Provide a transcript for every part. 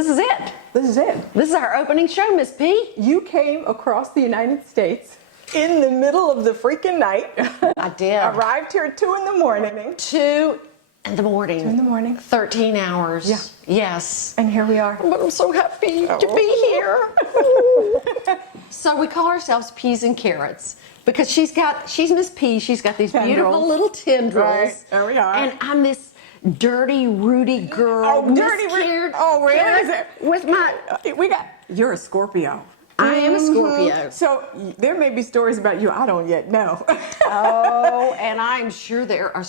This is it. This is it. This is our opening show, Miss P. You came across the United States in the middle of the freaking night. I did. Arrived here at 2 in the morning. 2 in the morning. 2 in the morning. 13 hours. Yeah. Yes. And here we are. But I'm so happy to be here. So we call ourselves Peas and Carrots because she's Miss P. She's got these beautiful Tendrils. little tendrils. Right. There we are. And I'm this dirty, rooty girl. Oh, dirty, miscarried oh, where carrot is it? With my... You're a Scorpio. I am a Scorpio. So there may be stories about you I don't yet know. Oh, and I'm sure there are.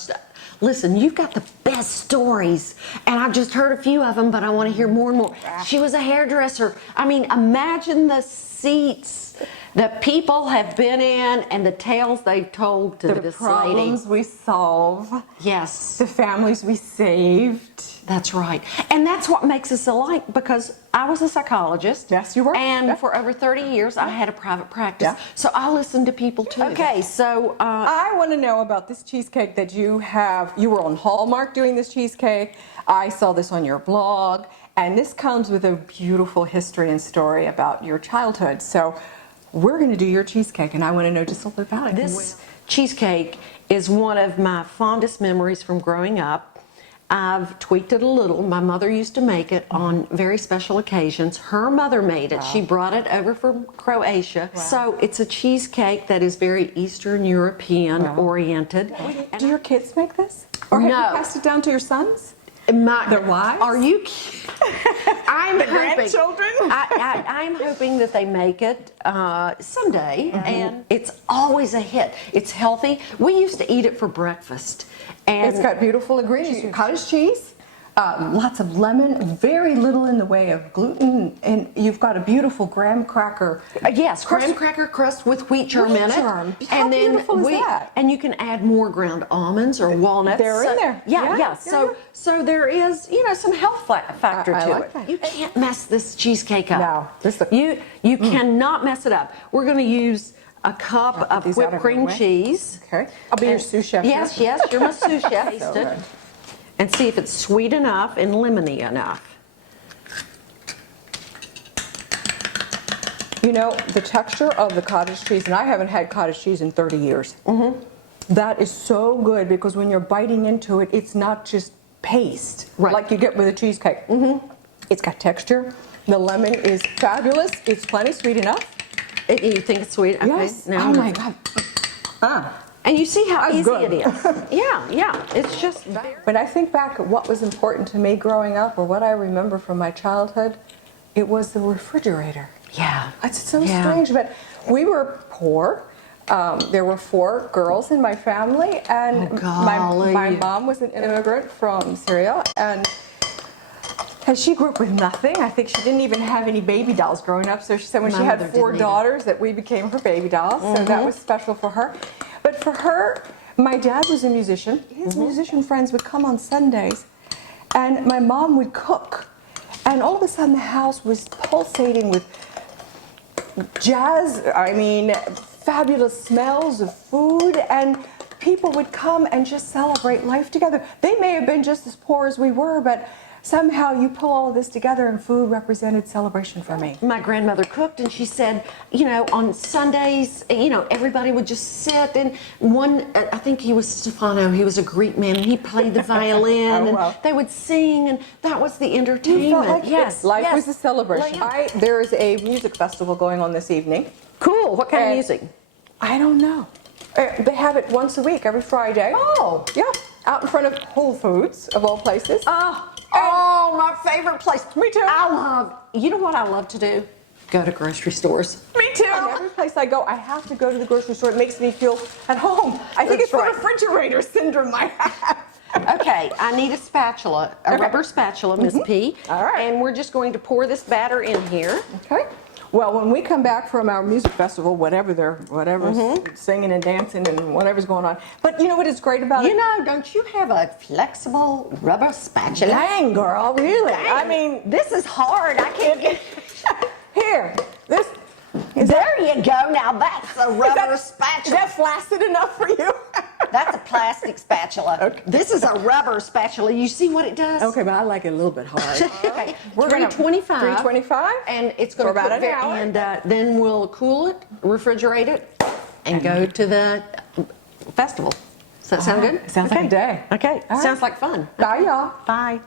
Listen, you've got the best stories, and I've just heard a few of them, but I want to hear more and more. She was a hairdresser. I mean, imagine the seats that people have been in and the tales they've told to The this problems lady. we solve. Yes, The families we saved. that's right. And that's what makes us alike, because I was a psychologist. Yes, you were. And Yeah. for over 30 years, I had a private practice. Yeah. So I listened to people too. Okay, so... I want to know about this cheesecake that you have. You were on Hallmark doing this cheesecake. I saw this on your blog. And this comes with a beautiful history and story about your childhood. So we're going to do your cheesecake, and I want to know just a little bit about it. This cheesecake is one of my fondest memories from growing up. I've tweaked it a little. My mother used to make it on very special occasions. Her mother made it. Wow. She brought it over from Croatia. Wow. So it's a cheesecake that is very Eastern European oriented. Do your kids make this? Or have No. you passed it down to your sons? Their wives? Are you? I'm The hoping. grandchildren? I'm hoping that they make it someday, and it's always a hit. It's healthy. We used to eat it for breakfast, and It's got beautiful ingredients. Cottage cheese, lots of lemon, very little in the way of gluten, and you've got a beautiful graham cracker. yes, graham cracker crust with wheat germ Wheat in it. germ. How And then beautiful is that? And you can add more ground almonds or walnuts. They're in there. Yeah, Yeah. So there is, some health factor I to like it. that. You can't mess this cheesecake up. No, You cannot mess it up. We're going to use a cup of these out whipped of cream the way. cheese. Okay. I'll be your sous chef. Yes, here. yes, you're my sous chef. Taste So it good. and see if it's sweet enough and lemony enough. You know, the texture of the cottage cheese, and I haven't had cottage cheese in 30 years. That is so good because when you're biting into it, it's not just paste Right. like you get with a cheesecake. It's got texture. The lemon is fabulous. It's plenty sweet enough. You think it's sweet? Okay. Yes. Now Oh my God. And you see how That's easy good. it is. Yeah. It's just very... When I think back at what was important to me growing up, or what I remember from my childhood, it was the refrigerator. Yeah. It's so Yeah. strange, but we were poor. There were 4 girls in my family, and Oh, golly. my mom was an immigrant from Syria, and she grew up with nothing. I think she didn't even have any baby dolls growing up, so she said when My she had mother 4 didn't either. daughters that we became her baby dolls, so that was special for her. But for her, my dad was a musician. His musician friends would come on Sundays, and my mom would cook, and all of a sudden the house was pulsating with jazz, fabulous smells of food, and people would come and just celebrate life together. They may have been just as poor as we were, but somehow you pull all of this together, and food represented celebration for me. My grandmother cooked, and she said, on Sundays, everybody would just sit, and I think he was Stefano, he was a Greek man, and he played the violin, Oh, wow. and they would sing, and that was the You entertainment. felt like life was a celebration. Like- There is a music festival going on this evening. Cool. What kind of And music? I don't know. They have it once a week, every Friday. Oh. Yeah, out in front of Whole Foods, of all places. Oh, my favorite place. Me too. You know what I love to do? Go to grocery stores. Me too. Every place I go, I have to go to the grocery store. It makes me feel at home. I think That's it's the right. refrigerator syndrome I have. Okay, I need a spatula, a rubber spatula, Miss P. All right. And we're just going to pour this batter in here. Okay. Well, when we come back from our music festival, whatever's singing and dancing and whatever's going on. But you know what is great about it? Don't you have a flexible rubber spatula? Dang, girl, really? I mean, This is hard. I can't get... here, this. There you go. Now that's a rubber Is spatula. that flaccid enough for you? That's a plastic spatula. Okay. This is a rubber spatula. You see what it does? Okay, but I like it a little bit hard. Okay, We're gonna- 325. 325? And it's going For to about cook an hour. And then we'll cool it, refrigerate it, and go to the festival. Does that sound good? Sounds like a day. Okay, All right. sounds like fun. Bye, y'all. Bye.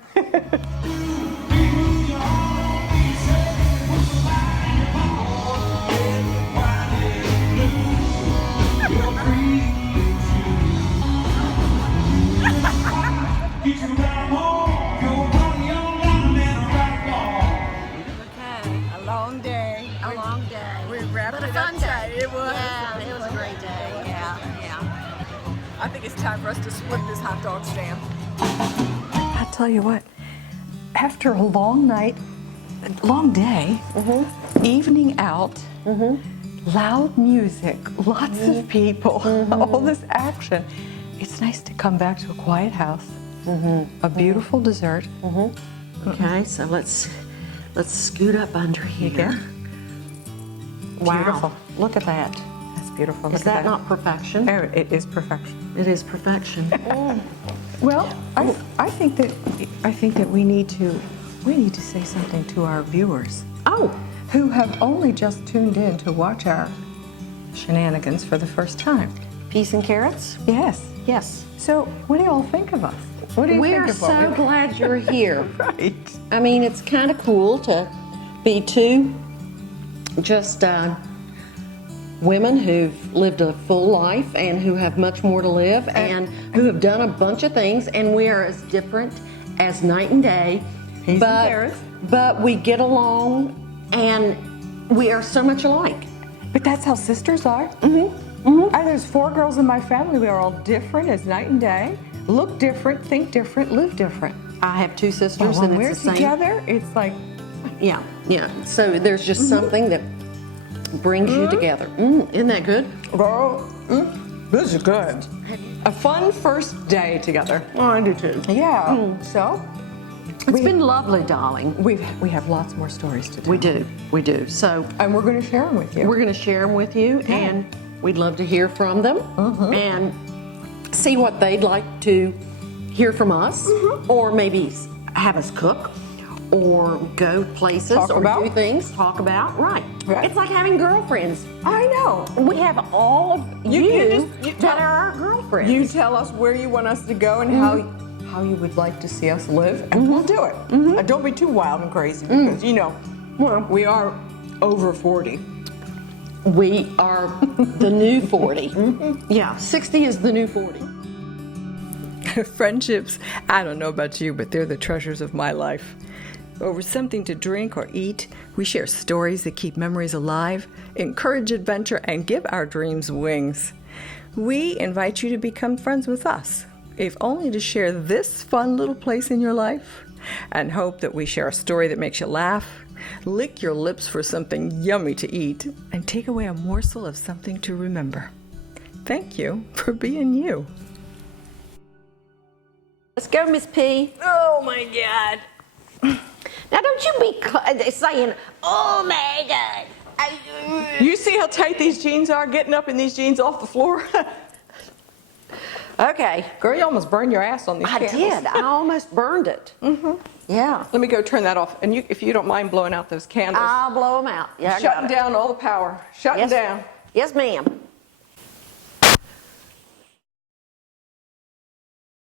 A long day. A long day. We wrapped But a it fun up day. tight. It was. Yeah, it was a great day. Yeah, yeah. I think it's time for us to split this hot dog stand. I tell you what, after a long night, long day, evening out, loud music, lots of people, all this action, it's nice to come back to a quiet house, a beautiful dessert. Okay, so let's scoot up under here. Wow. Beautiful. Look at that. That's beautiful. Is Look at that not perfection? Oh, it is perfection. It is perfection. Well, I think that we need to say something to our viewers Oh, who have only just tuned in to watch our shenanigans for the first time. peas and carrots? Yes. Yes. So, what do y'all think of us? What do you We're think of what so we- glad you're here. Right. I mean, it's kind of cool to be two just women who've lived a full life and who have much more to live and who have done a bunch of things, and we are as different as night and day. Peas and carrots. But we get along and we are so much alike. But that's how sisters are. There's 4 girls in my family. We are all different as night and day. Look different, think different, live different. I have 2 sisters, When and we're it's the same. together, it's like Yeah, yeah. So there's just something that brings you together. Isn't that good? Girl, this is good. A fun first day together. Oh, I do too. Yeah. So It's been lovely, darling. we have lots more stories to tell. We do. So And we're going to share them with you. we're going to share them with you, and we'd love to hear from them and see what they'd like to hear from us, or maybe have us cook, or go places, Talk or about. do things, talk about. Right. Right. It's like having girlfriends. I know. We have all of you, you that tell- are our girlfriends. You tell us where you want us to go and how you would like to see us live, and we'll do it. And don't be too wild and crazy because we are over 40. We are the new 40. Yeah, 60 is the new 40. Friendships, I don't know about you, but they're the treasures of my life. Over something to drink or eat, we share stories that keep memories alive, encourage adventure, and give our dreams wings. We invite you to become friends with us, if only to share this fun little place in your life, and hope that we share a story that makes you laugh, lick your lips for something yummy to eat, and take away a morsel of something to remember. Thank you for being you. Let's go, Miss P. Oh my God. Now, don't you be saying, oh my God. You see how tight these jeans are, getting up in these jeans off the floor? Okay. Girl, you almost burned your ass on these I candles. did. I almost burned it. Yeah. Let me go turn that off. And if you don't mind blowing out those candles. I'll blow them out. Yeah, I got Shutting it. down all the power. Shutting Yes. down. Yes, ma'am.